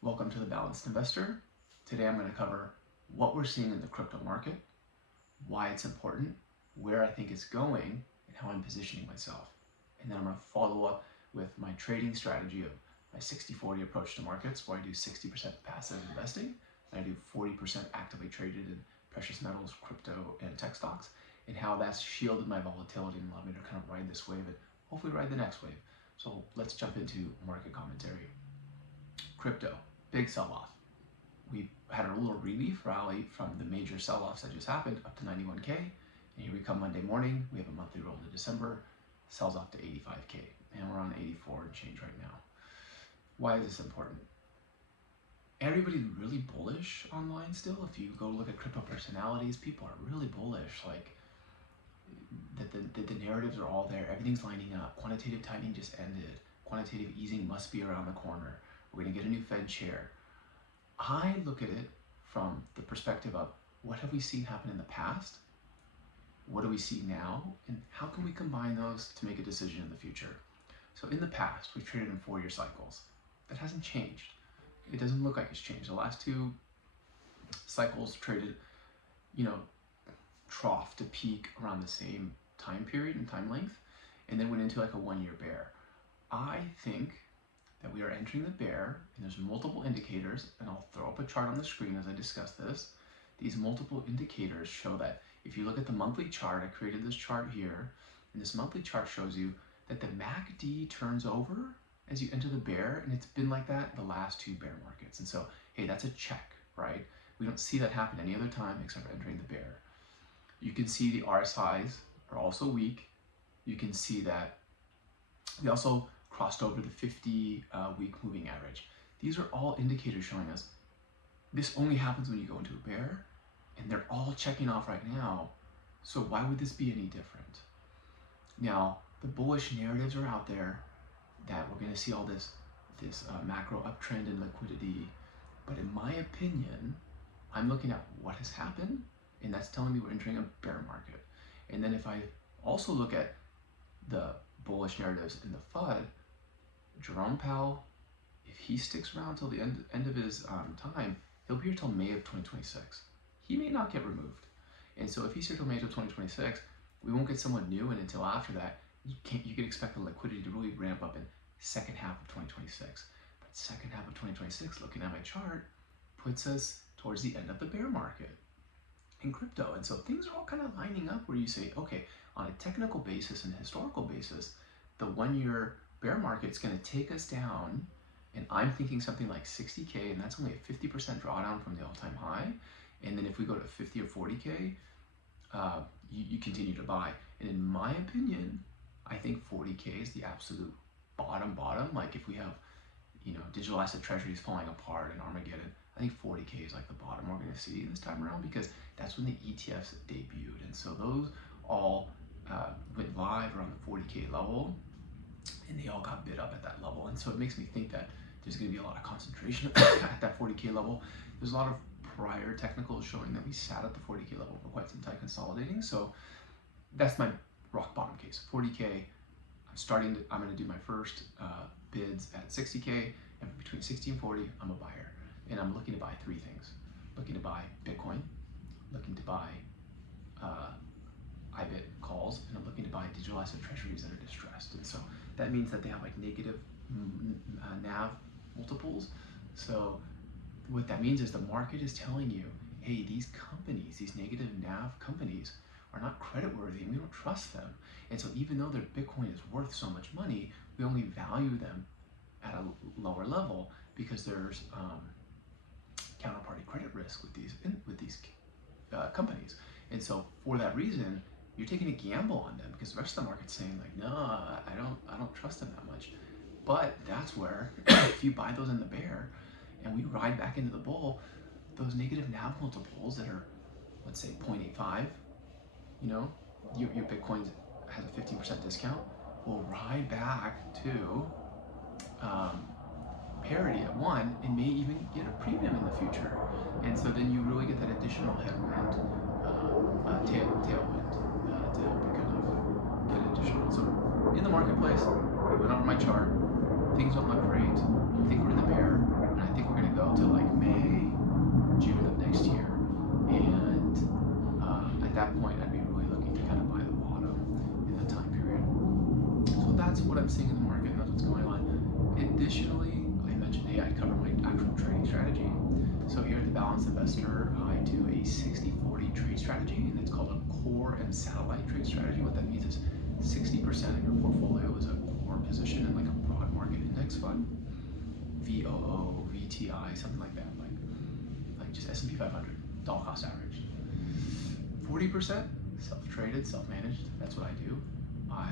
Welcome to the Balanced Investor. Today I'm going to cover what we're seeing in the crypto market, why it's important, where I think it's going, and how I'm positioning myself. And then I'm going to follow up with my trading strategy of my 60-40 approach to markets, where I do 60% passive investing, and I do 40% actively traded in precious metals, crypto, and tech stocks, and how that's shielded my volatility and allowed me to kind of ride this wave and hopefully ride the next wave. So let's jump into market commentary. Crypto, big sell-off. We had a little relief rally from the major sell-offs that just happened up to 91K. And here we come Monday morning. We have a monthly roll to December, sells off to 85K. And we're on 84 and change right now. Why is this important? Everybody's really bullish online still. If you go look at crypto personalities, people are really bullish. Like the narratives are all there. Everything's lining up. Quantitative tightening just ended. Quantitative easing must be around the corner. We're going to get a new Fed chair. I look at it from the perspective of what have we seen happen in the past, what do we see now, and how can we combine those to make a decision in the future. So in the past, we've traded in 4-year cycles. That hasn't changed. It doesn't look like it's changed. The last 2 cycles traded, trough to peak around the same time period and time length, and then went into like a 1-year bear. I think that we are entering the bear, and there's multiple indicators, and I'll throw up a chart on the screen as I discuss this. These multiple indicators show that if you look at the monthly chart, I created this chart here, and this monthly chart shows you that the MACD turns over as you enter the bear, and it's been like that the last 2 bear markets. And so, hey, that's a check, right? We don't see that happen any other time except for entering the bear. You can see the RSIs are also weak. You can see that we also crossed over the 50-week moving average. These are all indicators showing us this only happens when you go into a bear, and they're all checking off right now. So why would this be any different? Now, the bullish narratives are out there that we're going to see all this macro uptrend in liquidity. But in my opinion, I'm looking at what has happened, and that's telling me we're entering a bear market. And then if I also look at the bullish narratives in the FUD, Jerome Powell, if he sticks around till the end of his time, he'll be here till May of 2026. He may not get removed. And so if he's here till May of 2026, we won't get someone new, and until after that, you can expect the liquidity to really ramp up in second half of 2026. But second half of 2026, looking at my chart, puts us towards the end of the bear market in crypto. And so things are all kind of lining up where you say, okay, on a technical basis and historical basis, the 1-year bear market's going to take us down, and I'm thinking something like 60K, and that's only a 50% drawdown from the all-time high. And then if we go to 50 or 40K, you continue to buy. And in my opinion, I think 40K is the absolute bottom. Like if we have, digital asset treasuries falling apart and Armageddon, I think 40K is like the bottom we're going to see this time around, because that's when the ETFs debuted. And so those all went live around the 40K level, and they all got bid up at that level. And so it makes me think that there's going to be a lot of concentration at that 40K level. There's a lot of prior technicals showing that we sat at the 40K level for quite some time consolidating. So that's my rock bottom case. 40K, I'm going to do my first bids at 60K, and between 60 and 40, I'm a buyer. And I'm looking to buy 3 things. Looking to buy Bitcoin, looking to buy IBIT calls, and I'm looking to buy digital asset treasuries that are distressed. And so that means that they have like negative NAV multiples. So what that means is the market is telling you, hey, these companies, these negative NAV companies, are not creditworthy, and we don't trust them. And so even though their Bitcoin is worth so much money, we only value them at a lower level because there's counterparty credit risk with these companies. And so for that reason, you're taking a gamble on them, because the rest of the market's saying like, no, I don't trust them that much. But that's where if you buy those in the bear and we ride back into the bull, those negative NAV multiples that are, let's say 0.85, your Bitcoin has a 15% discount, will ride back to parity at 1 and may even get a premium in the future. And so then you really get that additional headwind, tailwind to help you kind of get additional. So in the marketplace, we went over my chart. Things don't look great. I think we're in the bear, and I think we're going to balanced investor, I do a 60-40 trade strategy, and it's called a core and satellite trade strategy. What that means is 60% of your portfolio is a core position in like a broad market index fund, VOO, VTI, something like that, like just S&P 500, dollar cost average. 40% self-traded, self-managed. That's what I do. I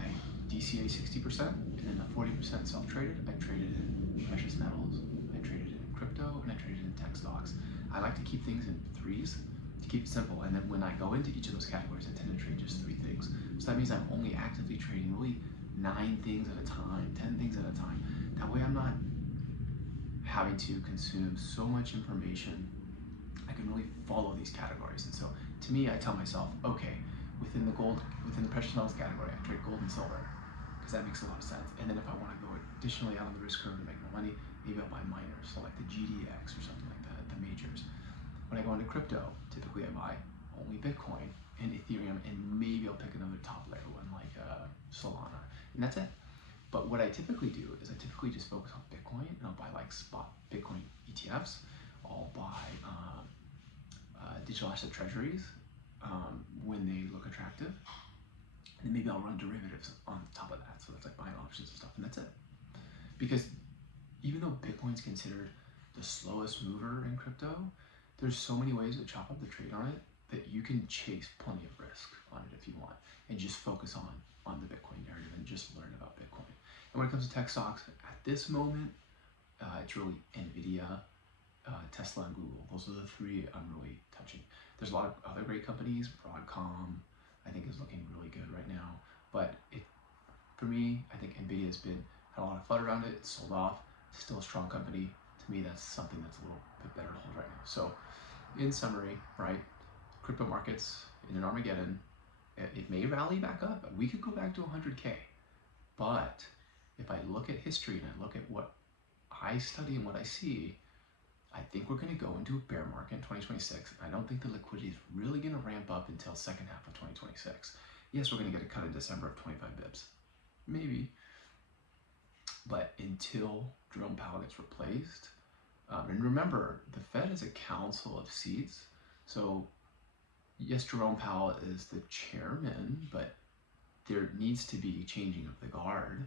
DCA 60%, and then the 40% self-traded. I traded in precious metals, I traded in crypto, and I traded in tech stocks. I like to keep things in threes to keep it simple. And then when I go into each of those categories, I tend to trade just 3 things. So that means I'm only actively trading really 9 things at a time, 10 things at a time. That way I'm not having to consume so much information. I can really follow these categories. And so to me, I tell myself, okay, within the precious metals category, I trade gold and silver, because that makes a lot of sense. And then if I want to go additionally out on the risk curve to make more money, maybe I'll buy miners, so like the GDX or something like that, the majors. When I go into crypto, typically I buy only Bitcoin and Ethereum, and maybe I'll pick another top layer one like Solana, and that's it. But what I typically do is I typically just focus on Bitcoin, and I'll buy like spot Bitcoin ETFs. I'll buy digital asset treasuries when they look attractive, and maybe I'll run derivatives on top of that. So that's like buying options and stuff, and that's it. Because even though Bitcoin's considered the slowest mover in crypto, there's so many ways to chop up the trade on it that you can chase plenty of risk on it if you want, and just focus on the Bitcoin narrative and just learn about Bitcoin. And when it comes to tech stocks, at this moment, it's really Nvidia, Tesla, and Google. Those are the 3 I'm really touching. There's a lot of other great companies. Broadcom, I think, is looking really good right now. But for me, I think Nvidia had a lot of FUD around it. It's sold off. It's still a strong company. To me, that's something that's a little bit better to hold right now. So, in summary, right, crypto markets in an Armageddon, it may rally back up. We could go back to 100K. But if I look at history and I look at what I study and what I see, I think we're going to go into a bear market in 2026. I don't think the liquidity is really going to ramp up until second half of 2026. Yes, we're going to get a cut in December of 25 bips. Maybe. But until Jerome Powell gets replaced, and remember, the Fed is a council of seats. So yes, Jerome Powell is the chairman, but there needs to be changing of the guard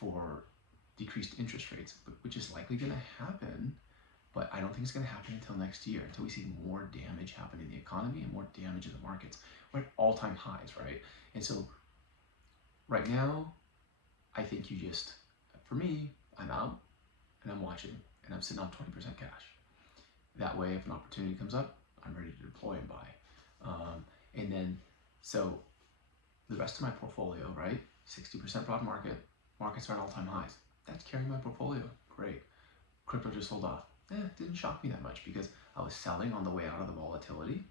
for decreased interest rates, which is likely going to happen. But I don't think it's going to happen until next year, until we see more damage happen in the economy and more damage in the markets. We're at all-time highs, right? And so right now, I think for me, I'm out and I'm watching and I'm sitting on 20% cash. That way, if an opportunity comes up, I'm ready to deploy and buy. And then, so the rest of my portfolio, right? 60% broad market, markets are at all-time highs. That's carrying my portfolio, great. Crypto just sold off. It didn't shock me that much because I was selling on the way out of the volatility,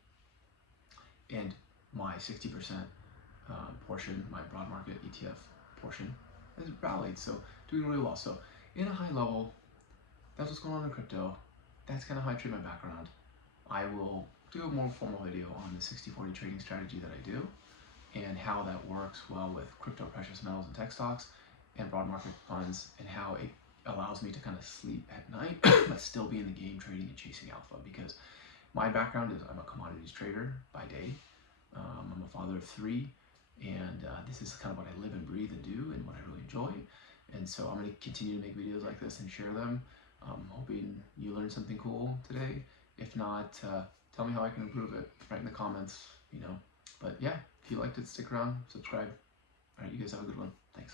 and my 60% portion, my broad market ETF portion, has rallied, so doing really well. So in a high level, that's what's going on in crypto. That's kind of how I trade my background. I will do a more formal video on the 60-40 trading strategy that I do and how that works well with crypto, precious metals, and tech stocks and broad market funds, and how it allows me to kind of sleep at night but still be in the game trading and chasing alpha. Because my background is I'm a commodities trader by day. I'm a father of 3, and this is kind of what I live and breathe and do and what I really enjoy. And so I'm going to continue to make videos like this and share them. Hoping you learned something cool today. If not, tell me how I can improve it. Write in the comments, But yeah, if you liked it, stick around, subscribe. All right, you guys have a good one. Thanks.